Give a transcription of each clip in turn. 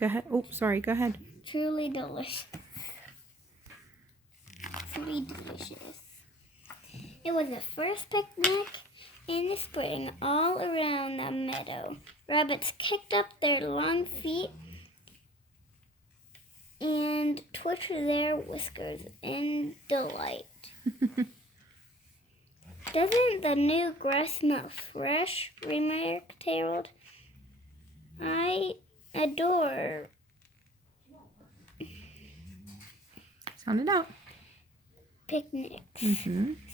Go ahead. Oh, sorry. Go ahead. Truly delicious. Truly delicious. It was the first picnic in the spring all around the meadow. Rabbits kicked up their long feet and twitched their whiskers in delight. Doesn't the new grass smell fresh? Remarked Harold. I adore. Sound it out. Picnics,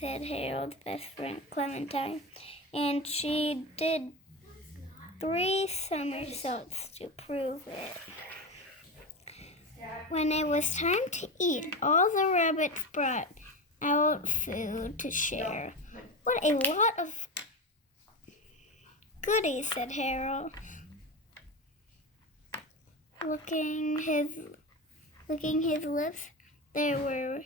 said Harold's best friend Clementine, and she did 3 somersaults to prove it. When it was time to eat, all the rabbits brought out food to share. What a lot of goodies, said Harold, licking his lips. There were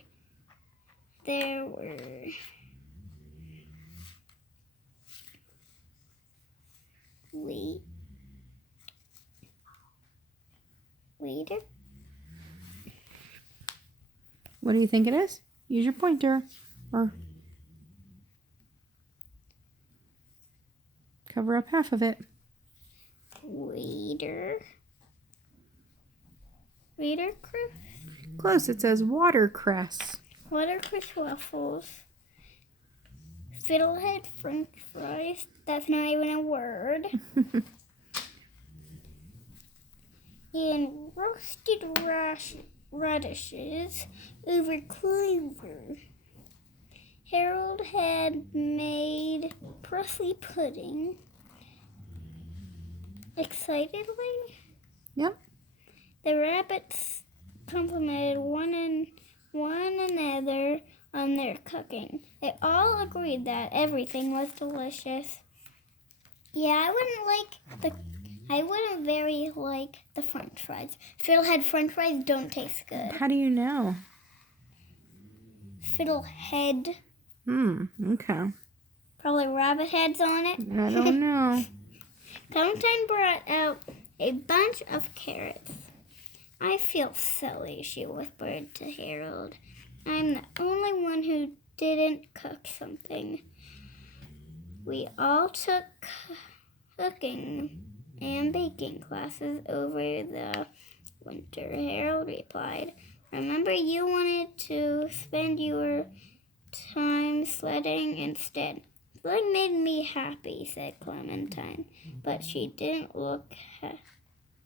Waiter? What do you think it is? Use your pointer. Or cover up half of it. Waitercress? Close. It says watercress. Watercress waffles. Fiddlehead french fries. That's not even a word. And roasted radishes over clover. Harold had made Prussy pudding. Excitedly, Yep. the rabbits complimented one another on their cooking. They all agreed that everything was delicious. Yeah, I wouldn't very like the french fries. Fiddlehead french fries don't taste good. How do you know? Fiddlehead. Okay. Probably rabbit heads on it. I don't know. Clementine brought out a bunch of carrots. I feel silly, she whispered to Harold. I'm the only one who didn't cook something. We all took cooking and baking classes over the winter, Harold replied. Remember, you wanted to spend your time sledding instead. Sledding made me happy, said Clementine, but she didn't look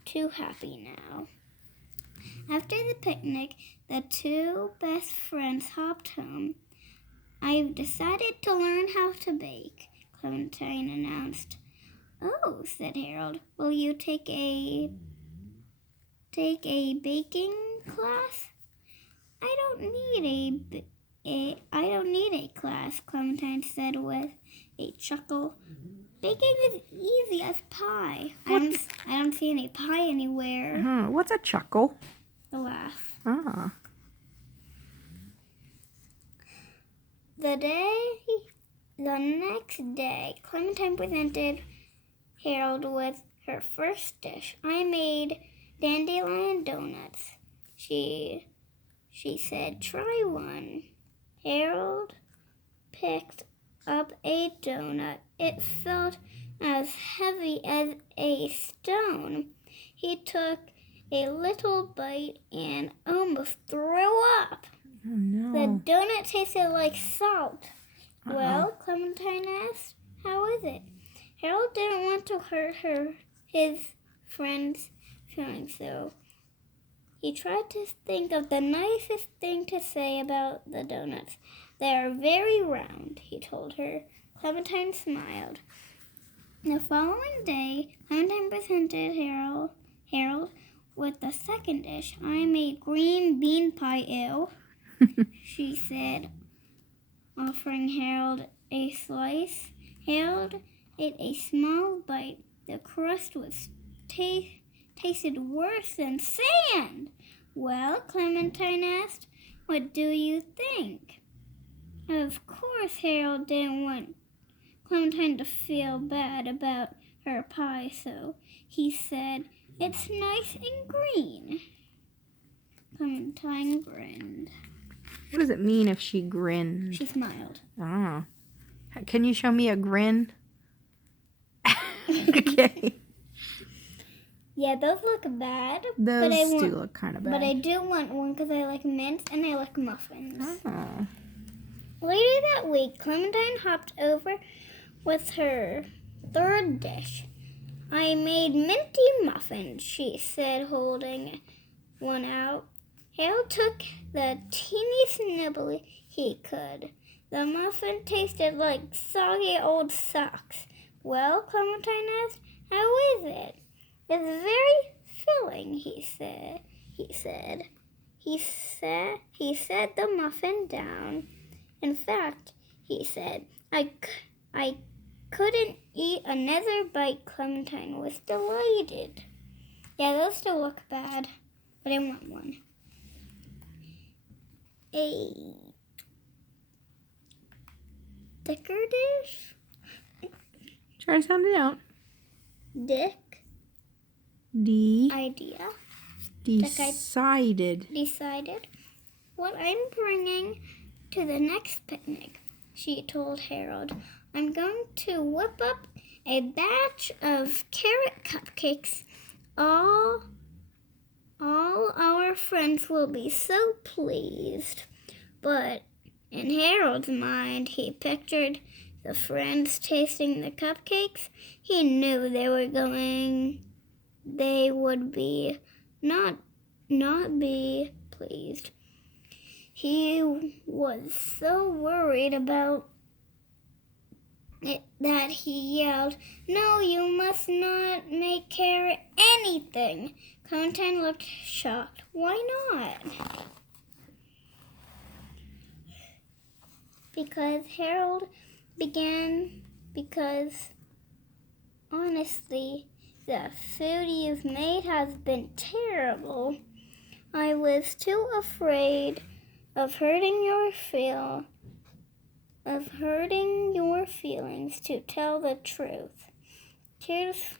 too happy now. After the picnic, the 2 best friends hopped home. I've decided to learn how to bake, Clementine announced. Oh, said Harold, will you take a baking class? I don't need a class, Clementine said with a chuckle. Baking is easy as pie. I don't see any pie anywhere. What's a chuckle? A laugh. Ah. The next day, Clementine presented Harold with her first dish. I made dandelion donuts. She said, try one. Harold picked up a donut. It felt as heavy as a stone. He took a little bite and almost threw up. Oh, no. The donut tasted like salt. Well, Clementine asked, how is it? Harold didn't want to hurt his friend's feelings, so he tried to think of the nicest thing to say about the donuts. They are very round, he told her. Clementine smiled. The following day, Clementine presented Harold with the second dish. I made green bean pie, ew, she said, offering Harold a slice. Harold ate a small bite. The crust was tasted worse than sand. Well, Clementine asked, what do you think? Of course, Harold didn't want Clementine to feel bad about her pie, so he said, It's nice and green. Clementine grinned. What does it mean if she grins? She smiled. Ah. Can you show me a grin? Okay. Yeah, those look bad. Those but I do want, look kind of bad. But I do want one because I like mints and I like muffins. Oh. Later that week, Clementine hopped over with her third dish. I made minty muffins, she said, holding one out. Harold took the teeniest nibble he could. The muffin tasted like soggy old socks. Well, Clementine asked, how is it? It's very filling, he said. He set the muffin down. In fact, he said, I couldn't eat another bite. Clementine was delighted. Yeah, those still look bad, but I want one. A thicker dish? Try to sound it out. Dick. Idea. Decided. Decided what I'm bringing to the next picnic, she told Harold. I'm going to whip up a batch of carrot cupcakes. All our friends will be so pleased. But in Harold's mind, he pictured the friends tasting the cupcakes. He knew they would be not be pleased. He was so worried about it that he yelled, "No, you must not make carrot anything." Clementine looked shocked. Why not? Because Harold began, because honestly, the food you've made has been terrible. I was too afraid of hurting your feelings to tell the truth. Tears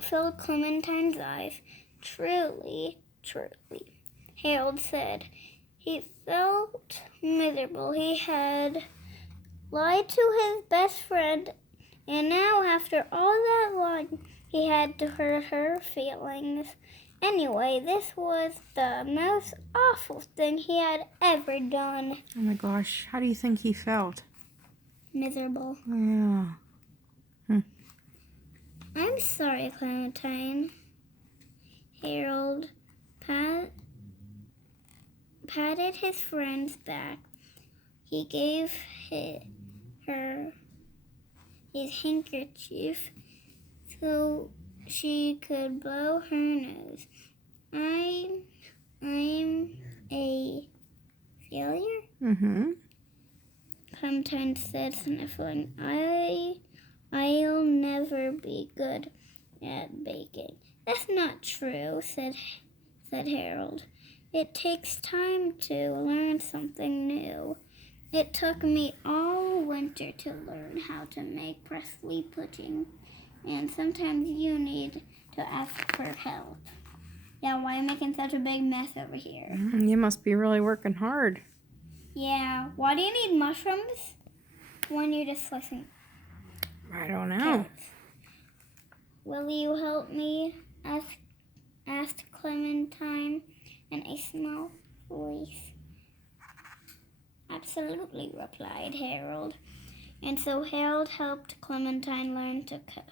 filled Clementine's eyes. Truly, Harold said. He felt miserable. He had lied to his best friend, and now after all that lying, he had to hurt her feelings. Anyway, this was the most awful thing he had ever done. Oh my gosh, how do you think he felt? Miserable. Yeah. I'm sorry, Clementine. Harold patted his friend's back. He gave her his handkerchief so she could blow her nose. I'm a failure? Mm-hmm. Clementine said, sniffling. I'll never be good at baking. That's not true, said Harold. It takes time to learn something new. It took me all winter to learn how to make Presley pudding, and sometimes you need to ask for help. Yeah, why am I making such a big mess over here? You must be really working hard. Yeah, why do you need mushrooms when you're just slicing I don't know. carrots? Will you help me? asked Clementine in a small voice. Absolutely, replied Harold. And so Harold helped Clementine learn to cook.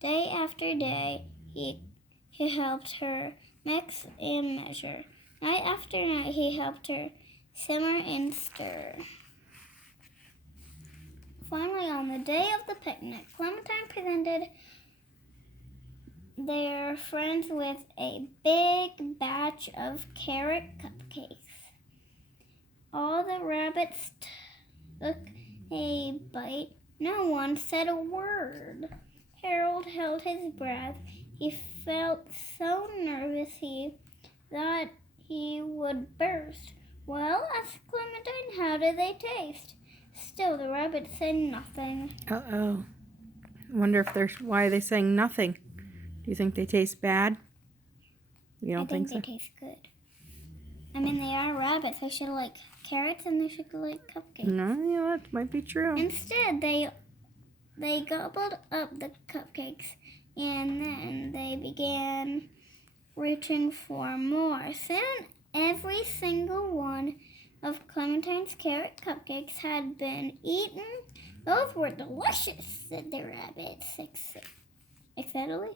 Day after day, he helped her mix and measure. Night after night, he helped her simmer and stir. Finally, on the day of the picnic, Clementine presented their friends with a big batch of carrot cupcakes. All the rabbits took a bite. No one said a word. Harold held his breath. He felt so nervous he thought he would burst. Well, asked Clementine, how did they taste? Still, the rabbits said nothing. Uh-oh. I wonder if why are they saying nothing? Do you think they taste bad? You don't think so? I think they taste good. I mean, they are rabbits. They should like carrots and they should like cupcakes. No, yeah, that might be true. Instead, they gobbled up the cupcakes and then they began reaching for more. Soon, every single one of Clementine's carrot cupcakes had been eaten. Those were delicious, said the rabbits excitedly.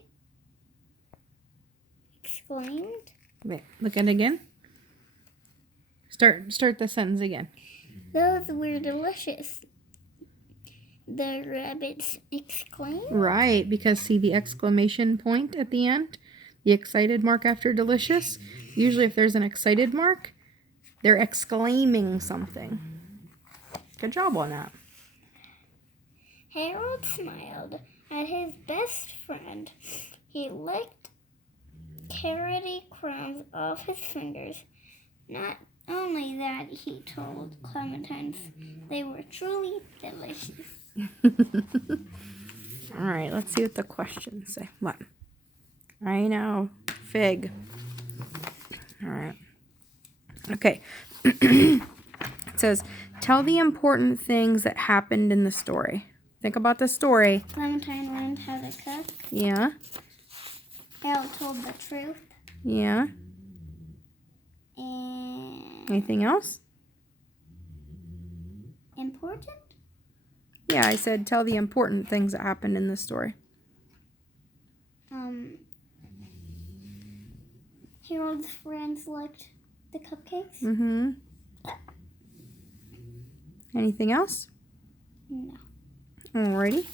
Exclaimed. Wait, look at it again. Start the sentence again. Those were delicious, the rabbits exclaimed. Right, because see the exclamation point at the end? The excited mark after delicious? Usually if there's an excited mark, they're exclaiming something. Good job on that. Harold smiled at his best friend. He licked carroty crumbs off his fingers. Not only that, he told Clementine they were truly delicious. All right, let's see what the questions say. What? I know. Fig. All right. Okay. It says, tell the important things that happened in the story. Think about the story. Clementine learned how to cook. Yeah. Harold told the truth. Yeah. And Anything else? important? Yeah, I said tell the important things that happened in the story. Harold's friends liked the cupcakes. Mm-hmm. Anything else? No. Alrighty.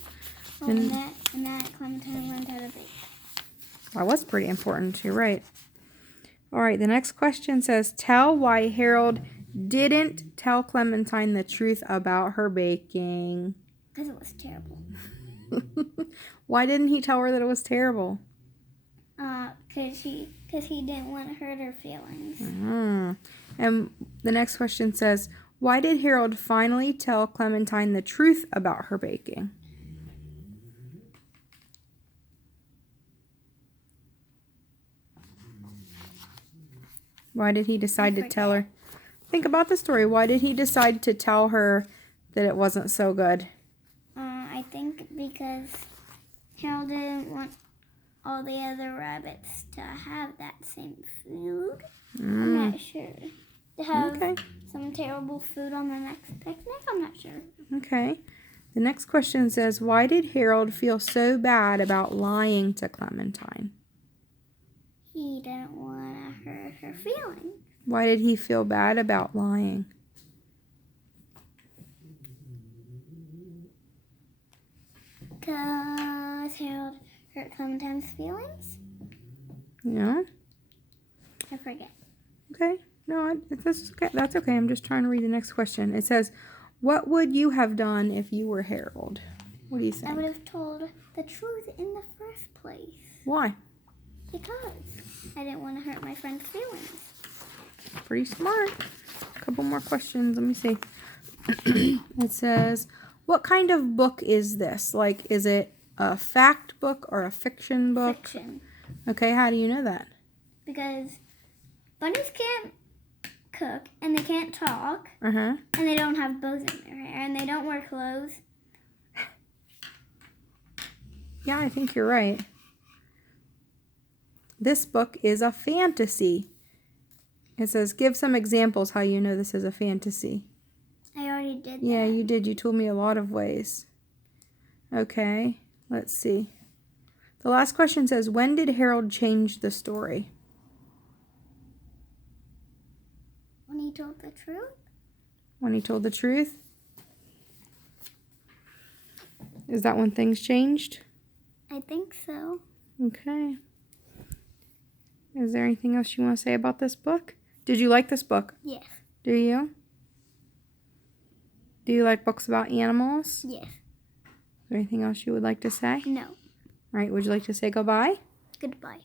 Oh, and that Clementine learned how to bake. That was pretty important. You're right. All right, the next question says, tell why Harold didn't tell Clementine the truth about her baking. Because it was terrible. Why didn't he tell her that it was terrible? Because he didn't want to hurt her feelings. And the next question says, why did Harold finally tell Clementine the truth about her baking? Why did he decide to tell her? Think about the story. Why did he decide to tell her that it wasn't so good? I think because Harold didn't want all the other rabbits to have that same food. I'm not sure. To have some terrible food on the next picnic? I'm not sure. Okay. The next question says, why did Harold feel so bad about lying to Clementine? He didn't want to hurt her feelings. Why did he feel bad about lying? Because Harold hurt Clementine's feelings? Yeah. I forget. Okay. No, that's okay. That's okay. I'm just trying to read the next question. It says, what would you have done if you were Harold? What do you think? I would have told the truth in the first place. Why? Because I didn't want to hurt my friend's feelings. Pretty smart. A couple more questions. Let me see. It says, what kind of book is this? Like, is it a fact book or a fiction book? Fiction. Okay, how do you know that? Because bunnies can't cook, and they can't talk, Uh-huh. and they don't have bows in their hair, and they don't wear clothes. Yeah, I think you're right. This book is a fantasy. It says, give some examples how you know this is a fantasy. I already did that. Yeah, you did. You told me a lot of ways. Okay, let's see. The last question says, when did Harold change the story? When he told the truth? When he told the truth? Is that when things changed? I think so. Okay. Is there anything else you want to say about this book? Did you like this book? Yes. Do you? Do you like books about animals? Yes. Is there anything else you would like to say? No. All right, would you like to say goodbye? Goodbye.